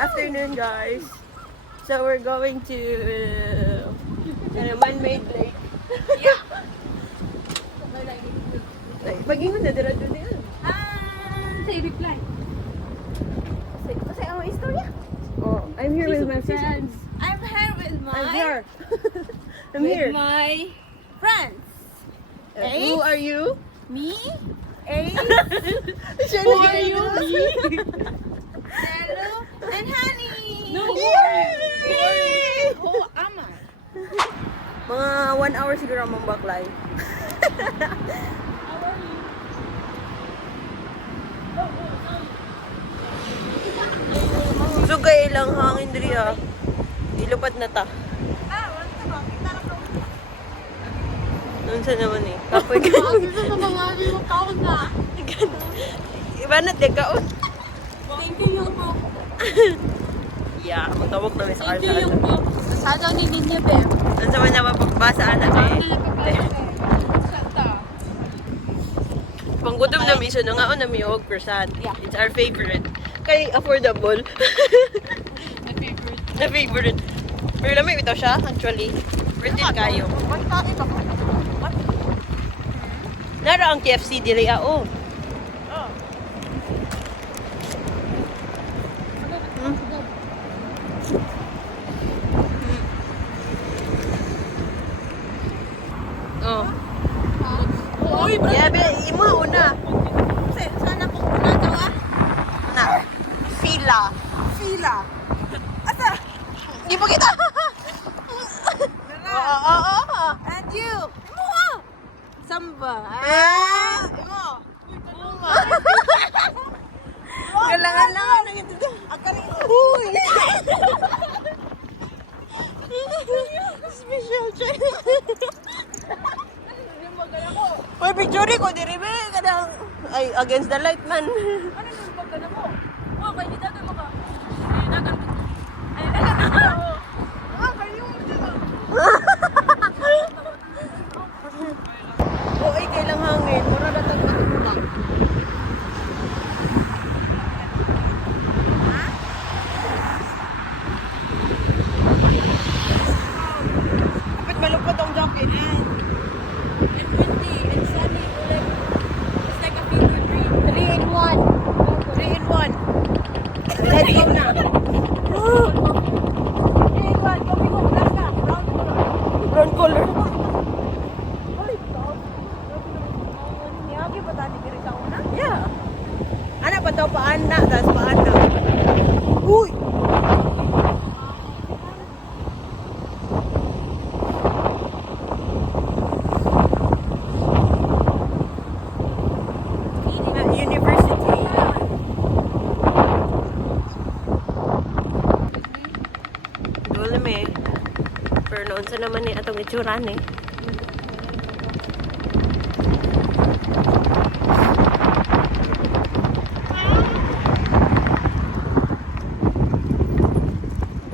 afternoon, guys. So we're going to man-made lake. Yeah. Pag-ingon na dira doon yan. Say reply. Kasi ang istorya. Oh, I'm here with my friends. I'm here with my... I'm here. I'm with here. my friends. Who are you? Me? Ace? Who are you? Hello? And Honey! No, Yay! Who am I? Mga 1 hour siguro ang baklay. Sugay lang hangin diri ah. Ilupad na ta. Wala ka ba? Kita lang ko. Noon sa naman eh. Kapoy ka. Gusto ko mga yung kaon na. Iba na kaon. Thank you yung po. Yeah, magtawag na sa Thank you kalsada. yung po. Sada ni Ninyo, Be. Ano sa man na mapagbasa anak eh. Panggutom na miso na nga o na miyog croissant. Yeah. It's our favorite. Kay affordable. My favorite. Na favorite. Pero lamig ito siya actually. Worth it kayo. What tayo ba? What? Nara ang KFC dili oh. Oh. Uy, bro. Yeah, imo una. Sana po nagawa. Na. Fila. Fila. Asa? Di pa kita. Oo. And you. Imo. Samba. Imo. Uma. Galangan na ito. Akari. Uy. Special check. Uy, picture ko diri be kadang ay against the light man. Ano yung pagkana mo? Oh, kay dito mo ka. Ay, dagan. Ay, dagan. Ah, kayo mo dito. Uy, kailang hangin. Mura na tag-atulak. Kapit malupot ang jacket. And windy and sunny. It's like a fever dream. 3 in 1. 3 in 1. Let's go na. Hey, what? Go, go, last na. Brown color. Brown color. Ay, dog. Niyagi pa tani diri sa una? Yeah. Ana pa daw paana, tas paana. Uy. University. Dole me. Pero noon sa naman ni atong itsuran eh.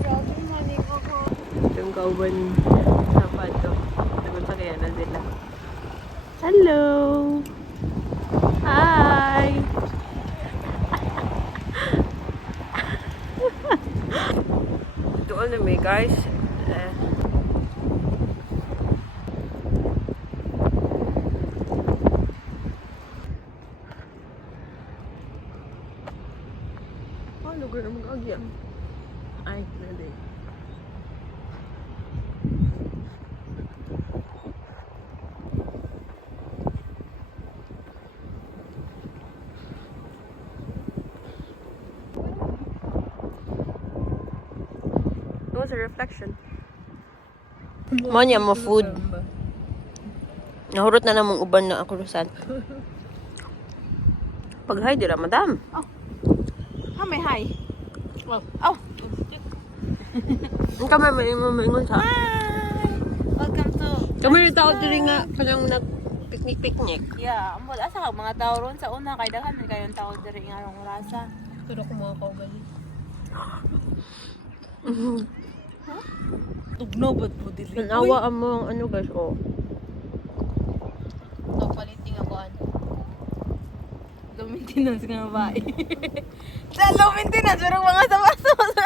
Grabe, manig ako. Yung kauban sa pato. Nagun sa kaya na sila. Hello! Hi! Doon na may guys. Lugar na mag-agyan. Ay, nade. It was a reflection. Manya mo food. Nahurot na namang uban na ako rusan. Pag hi dira madam. May hi. Oh. Oh. Ang kamay may mamingon sa. Hi. Welcome to... Kami rin tao diri nga kanang nag-picnic. Yeah, ambot asa ka mga tao ron sa una kay daghan man kayong tao diri nga rong rasa. Pero ko mga kauban. Tugno bot mo diri. Nanawa mo ang ano guys, oh. Ito paliting ako ano. Low maintenance nga ba? Sa low maintenance pero mga sapatos.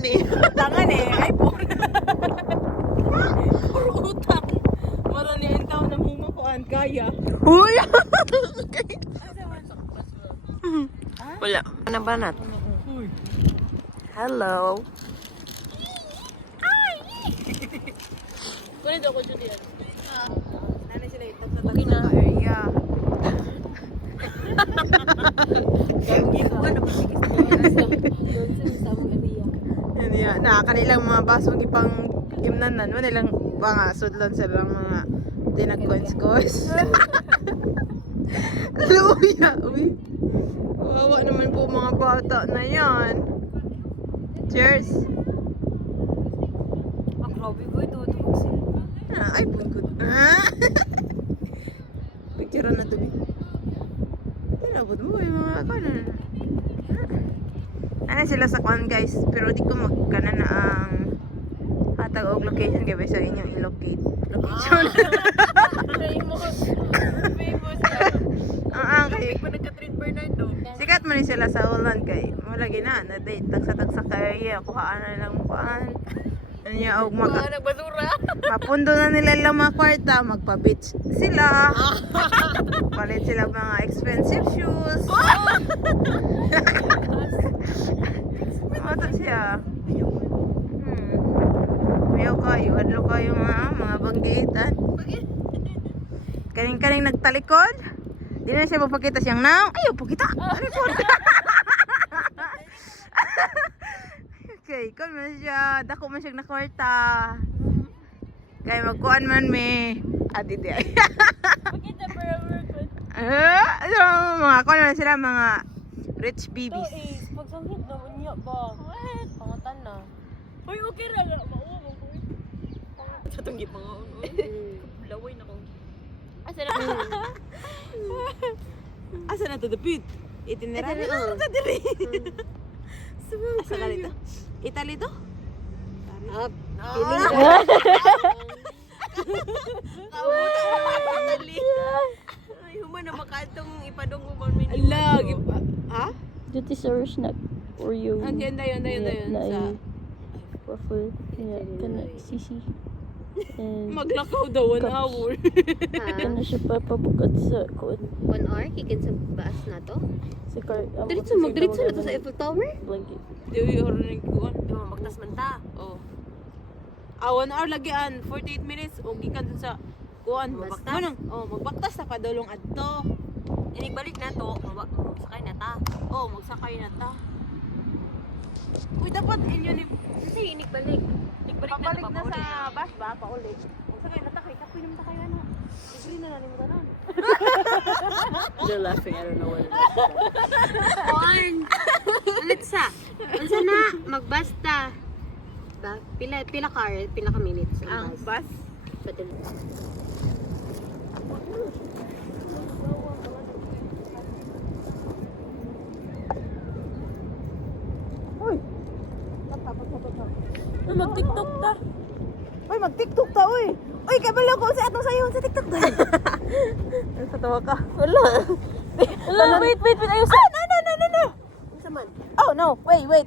utangan eh. Tangan eh, iPhone. Puro utang. Marami ang tao na mumakuan, kaya. Uy! Wala. Ano ba nat? Hello. Kunin daw ko dyan yan. Nani sila itong sa tagsa area. Yan yan. Na kanilang mga basong ipang gimnanan. Manilang mga sudlon sila mga tinag-coins-coins. Luya. Uy. Kawawa naman po mga bata na yan. Cheers. Grabe ko ito. Ay, pungkot. Picture na to. Tinabot mo yung mga kanan. Ano sila sa kwan guys. Pero di ko magkanan na ang hatag og location kaya sa inyong i-locate. Location. Famous. Famous. Kay Pa nagka-treat Bernardo. sikat man ni sila sa Holland kay malagi na date tagsa-tagsa kaya kuhaan na lang kuhaan. Ano niya og Nagbasura. mapundo na nila lang mga kwarta, magpa-beach sila. Palit sila mga expensive shoes. Mata siya. Ayaw kayo, adlo kayo mga banggitan. Kaning-kaning nagtalikod. Di na siya magpakita siyang now. Ayaw po kita. Ano po? Okay, kung man siya, dako man siya na kwarta. Kaya magkuhan man may adidi ay. Pakita forever ko. Mga kuhan man sila, mga rich babies. Pagsangkit naman niya ba? What? Pangatan na. Uy, okay ra nga. Mauwa ko. Sa tunggi pa nga. Laway na ko. Asa na? Asa na to the pit? Itinerary? Asa diri? Asa ka dito? Italy to? Ay, human na makatong ipadong mo man. Ala, ha? Duty service na for you. Yun. Na Sa waffle. Yeah, kana sisi. And maglakaw daw 1 hour. kana siya papabukat sa kuan 1 hour, kikin sa baas na to. sa car. Diretso, magdiretso na to sa Eiffel Tower. blanket. Di yung oras kuhan. Magtas man ta. Oh. 1 hour lagi 48 minutes o gikan dun sa kuan. Magbaktas? Magbaktas sa padulong adto. Inibalik na to. Sakay na ta. Magsakay na ta. Uy, dapat inyo ni Kasi inikbalik. Nagbalik na papalik to. na sa bus ba paulit. Magsakay na ta kay kapoy naman ta kayo na. Libre na nanin mo tanan. They're laughing. I don't know what it is. Kuan. Ulit sa. Unsa na magbasta. Ba, pila ka minutes Ang bus. Pwede. Mag-TikTok ta. Uy, mag-TikTok ta, uy. Uy, kabalo ko sa atong sayon sa TikTok ta. Nagpatawa ka. Wala. Wala, wait. Ayos. No. Unsa man? Oh, no. Wait. Wait.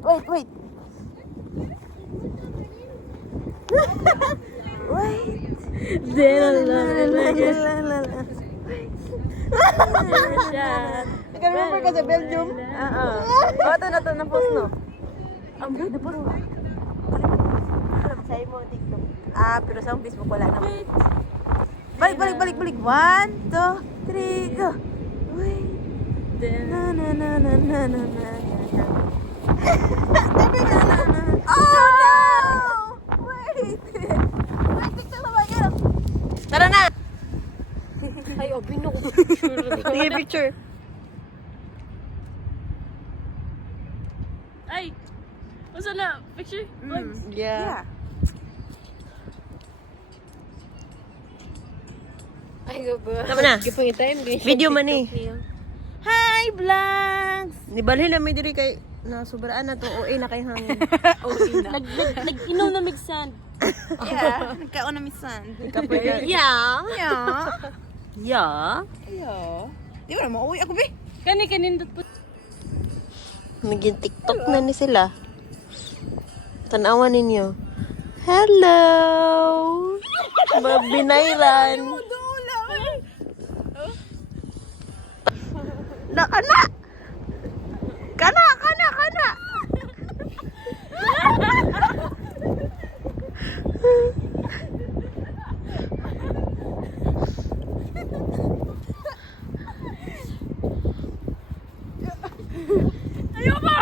Ikaw remember ka sa Belgium? Ito na post no. Ang ganda po. Say mo TikTok. Pero sa Facebook wala naman. Balik. 1, 2, 3, go. Wait. Na. Oh! Wait. TikTok na ba yan? Tara na. Ay, obino ko. Sige, picture. Ay! Masa na? Picture? Vlogs? Yeah. Ay, go ba? Tama na. Gipang time. Video man eh. Hi, vlogs! Nibalhin na may diri kay nasubraan na to. OA na kay hangin. Nag-inom na migsan. Yeah, nagkaon na misan. Kapoy ka. Yeah. Yeah. Di ba na mauwi ako, be? Kanindot po. Naging TikTok na ni sila. Tanawan ninyo. Hello! Mabinayran. Na, kana! Kana, kana, kana! Ayaw mo!